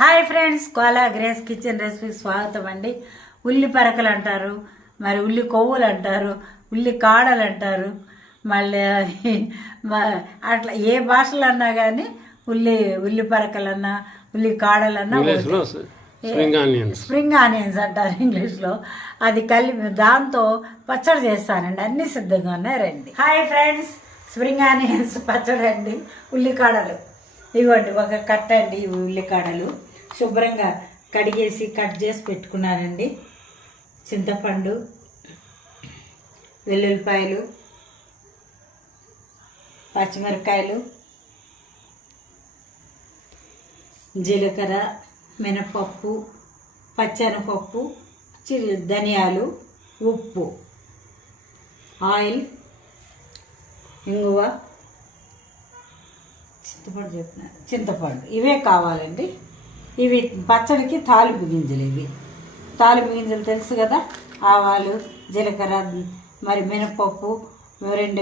Hi friends Kola Grace kitchen recipe స్వాగతం అండి. ఉల్లి పరకలు అంటారు మరి ఉల్లి కొవ్వులు అంటారు ఉల్లి కాడలు అంటారు మళ్ళీ అట్లా ఏ భాషలు అన్నా కానీ ఉల్లి ఉల్లి పరకలన్నా ఉల్లి కాడలన్నా ఇంగ్లీష్లో స్ప్రింగ్ ఆనియన్స్. స్ప్రింగ్ ఆనియన్స్ అంటారు ఇంగ్లీష్లో. అది కలిపి దాంతో పచ్చడి చేస్తానండి అన్ని సిద్ధంగా ఉన్నాయి రండి. హాయ్ ఫ్రెండ్స్ స్ప్రింగ్ ఆనియన్స్ పచ్చడి అండి ఉల్లికాడలు ఇవ్వండి ఒక కట్ట అండి ఉల్లికాడలు. శుభ్రంగా కడిగేసి కట్ చేసి పెట్టుకున్నానండి. చింతపండు వెల్లుల్లిపాయలు పచ్చిమిరకాయలు జీలకర్ర మినపప్పు పచ్చనపప్పు చిరు ధనియాలు ఉప్పు ఆయిల్ ఇంగువ చింతపండు చెప్పిన చింతపండు. ఇవే కావాలండి. ఇవి పచ్చడికి తాలింపు గింజలు ఇవి. తాలింపు గింజలు తెలుసు కదా? ఆవాలు జీలకర్ర మరి మినపప్పు రెండు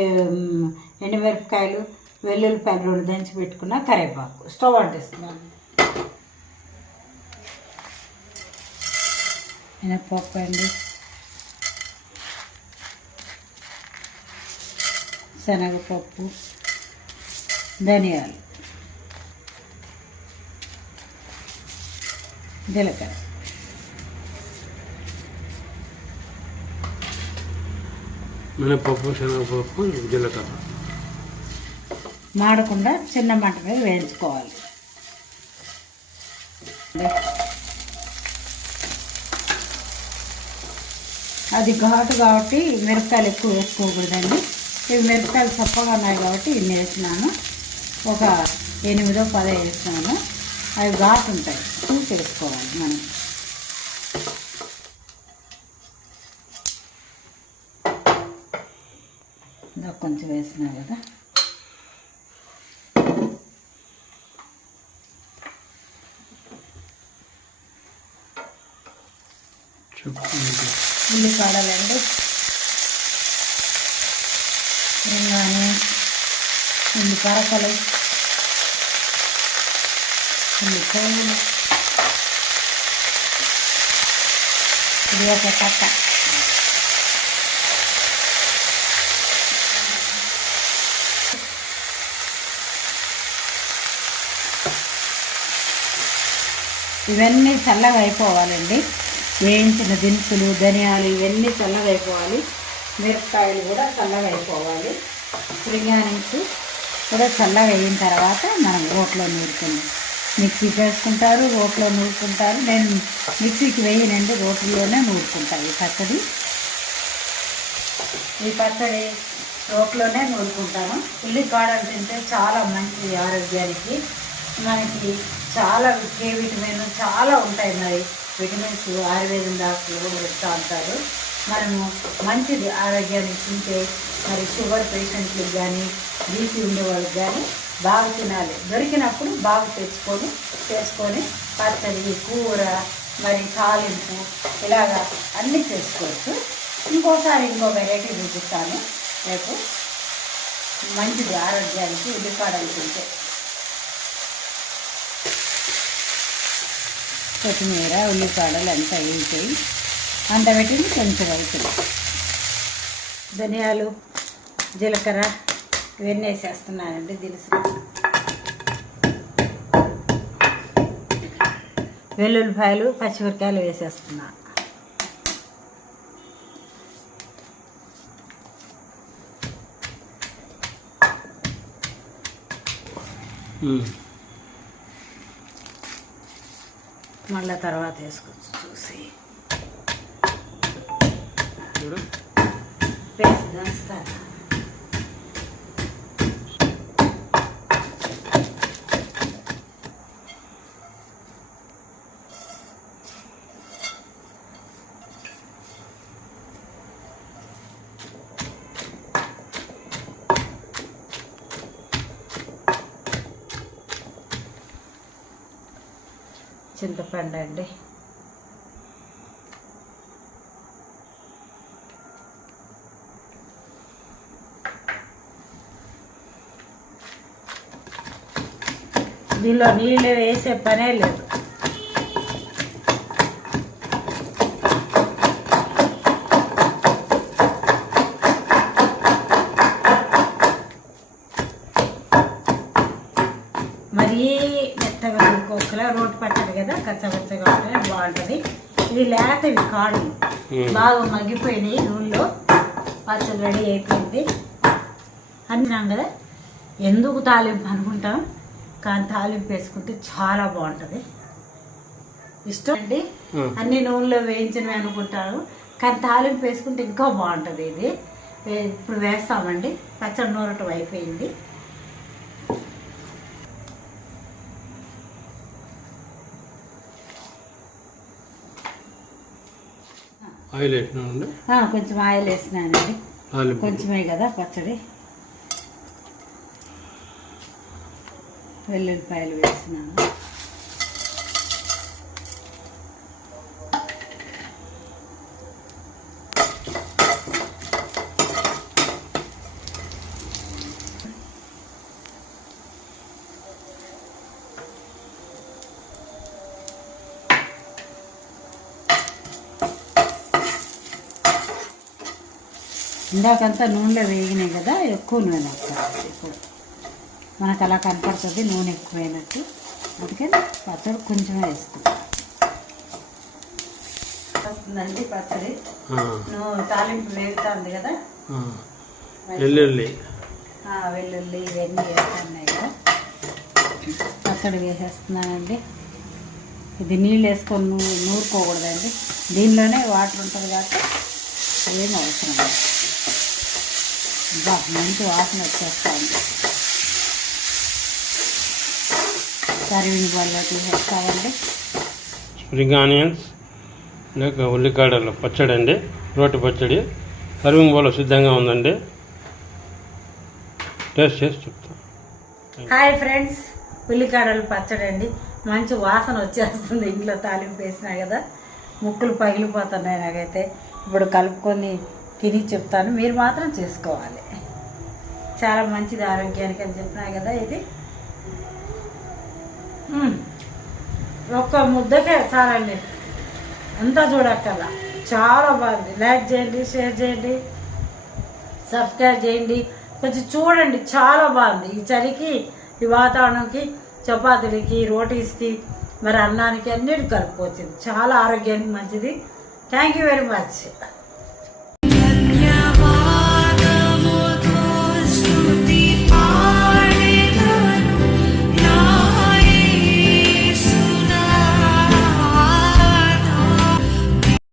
ఎండుమిరపకాయలు వెల్లుల్లిపాయలు రెండు దంచి పెట్టుకున్న కరివేపాకు. స్టవ్ అంటిస్తున్నాను మినపప్పు అండి. శనగపప్పు ధనియాలు. జీలకర్ర. మినపప్పు శనగపప్పు జీలకర్ర. మాడకుండా చిన్న మంట మీద వేయించుకోవాలి. అది ఘాటు కాబట్టి మిరపకాయలు ఎక్కువ వేసుకోకూడదండి. ఇవి మిరపకాయలు చప్పగా ఉన్నాయి కాబట్టి ఇన్ని వేసినాను. ఒక ఎనిమిదో పదో వేసినాను. అవి ఘాటు ఉంటాయి. మొత్తం వేసుకోవాలి మనం. ఇంకా కొంచెం వేసినా కదా. చెప్పు ఉల్లిపాడలండి రింగాని ఉల్లి పరకలు ఉల్లి పువ్వులు ఇది ఇవన్నీ చల్లగా అయిపోవాలండి వేయించిన దినుసులు ధనియాలు ఇవన్నీ చల్లగా అయిపోవాలి మిరపకాయలు కూడా చల్లగా అయిపోవాలి స్ప్రింగానిస్ కూడా చల్లగా అయిన తర్వాత మనం రోట్లో నూరుకుందాం మిక్సీకి వేసుకుంటారు రోట్లో నూరుకుంటారు. నేను మిక్సీకి వేయనండి రోట్లోనే నూరుకుంటాను ఈ పచ్చడి. ఈ పచ్చడి రోట్లోనే నూరుకుంటాను. ఉల్లికాడలు తింటే చాలా మంచిది ఆరోగ్యానికి మనకి చాలా కే విటమిన్ చాలా ఉంటాయి మరి. విటమిన్స్ ఆయుర్వేదం డాక్టర్లు వస్తూ చెప్తా ఉంటారు. మనము మంచిది ఆరోగ్యానికి తింటే మరి షుగర్ పేషెంట్లకు కానీ బీపీ ఉండే వాళ్ళకి కానీ బాగా తినాలి. దొరికినప్పుడు బాగా తెచ్చుకొని చేసుకొని పచ్చడి కూర మరి తాలింపు ఇలాగా అన్నీ చేసుకోవచ్చు. ఇంకోసారి ఇంకో వెరైటీ చూపిస్తాను. రేపు మంచిది ఆరోగ్యానికి ఉల్లిపాడలు తింటే కొత్తిమీర ఉల్లిపాడలు అంతా వేయించాయి అంత పెట్టింది కొంచెం అవుతుంది ధనియాలు జీలకర్ర ఇవన్నీ వేసేస్తున్నానండి దినుసులు. వెల్లుల్లిపాయలు పచ్చిమిరకాయలు వేసేస్తున్నా. మళ్ళీ తర్వాత వేసుకోవచ్చు చూసి. పేస్ట్ దంచుతాను. చింతపండు అండి దీనిలో నీళ్ళు వేసే పనే లేదు ఒక్కలా రోటి పచ్చడి కదా కచ్చపచ్చగా ఉంటే బాగుంటుంది. ఇది లేతవి కాడు. బాగా మగ్గిపోయినాయి నూనెలో. పచ్చడి రెడీ అయిపోయింది. అన్నాం కదా? ఎందుకు తాలింపు అనుకుంటాం? కానీ తాలింపు వేసుకుంటే చాలా బాగుంటుంది. ఇష్టం అండి. అన్ని నూనెలో వేయించినవి అనుకుంటాను. కానీ తాలింపు వేసుకుంటే ఇంకా బాగుంటుంది ఇది. ఇప్పుడు వేస్తామండి. పచ్చడి నూరటం అయిపోయింది. ఆయిల్ కొంచెం ఆయిల్ వేసినానండి. కొంచెమే కదా పచ్చడి. వెల్లుల్లిపాయలు వేసినాను. ఇందాకంతా నూనెలో వేగినాయి కదా ఎక్కువ నూనె వస్తుంది ఇప్పుడు మనకు అలా కనపడుతుంది నూనె ఎక్కువైనట్టు. అందుకని పచ్చడి కొంచెం వేసుకుంటాం వస్తుందండి పచ్చడి. నువ్వు తాలింపు వేగుతుంది కదా. వెల్లుల్లి. ఆ, వెల్లుల్లి ఇవన్నీ వేస్తున్నాయి కదా. పచ్చడి వేసేస్తున్నానండి. ఇది నీళ్ళు వేసుకొని నూరుకోకూడదండి. దీనిలోనే వాటర్ ఉంటుంది కాబట్టి ఏం అవసరం లేదు. బా మంచి వాసన వచ్చేస్తుంది. సర్వింగ్ బాల్లో తీసేస్తామండి స్ప్రింగ్ ఆనియన్స్ లేక ఉల్లికాడల పచ్చడి అండి రోటి పచ్చడి. సర్వింగ్ బౌల్ సిద్ధంగా ఉందండి. టేస్ట్ చేసి చెప్తాను హాయ్ ఫ్రెండ్స్ ఉల్లికాడలు పచ్చడి అండి. మంచి వాసన వచ్చేస్తుంది ఇంట్లో తాలింపు వేసినా కదా. ముక్కులు పగిలిపోతున్నాయి నాకైతే. ఇప్పుడు కలుపుకొని తిని చెప్తాను. మీరు మాత్రం చేసుకోవాలి. చాలా మంచిది ఆరోగ్యానికి అని చెప్పినా కదా ఇది. ఒక్క ముద్దకే చాలండి. అంతా చూడక్కల చాలా బాగుంది. లైక్ చేయండి షేర్ చేయండి సబ్స్క్రైబ్ చేయండి. కొంచెం చూడండి. చాలా బాగుంది. ఈ చలికి ఈ వాతావరణంకి చపాతీలకి రోటీస్కి మరి అన్నానికి అన్నిటి కలుపుకోవచ్చు. చాలా ఆరోగ్యానికి మంచిది. Thank you very much.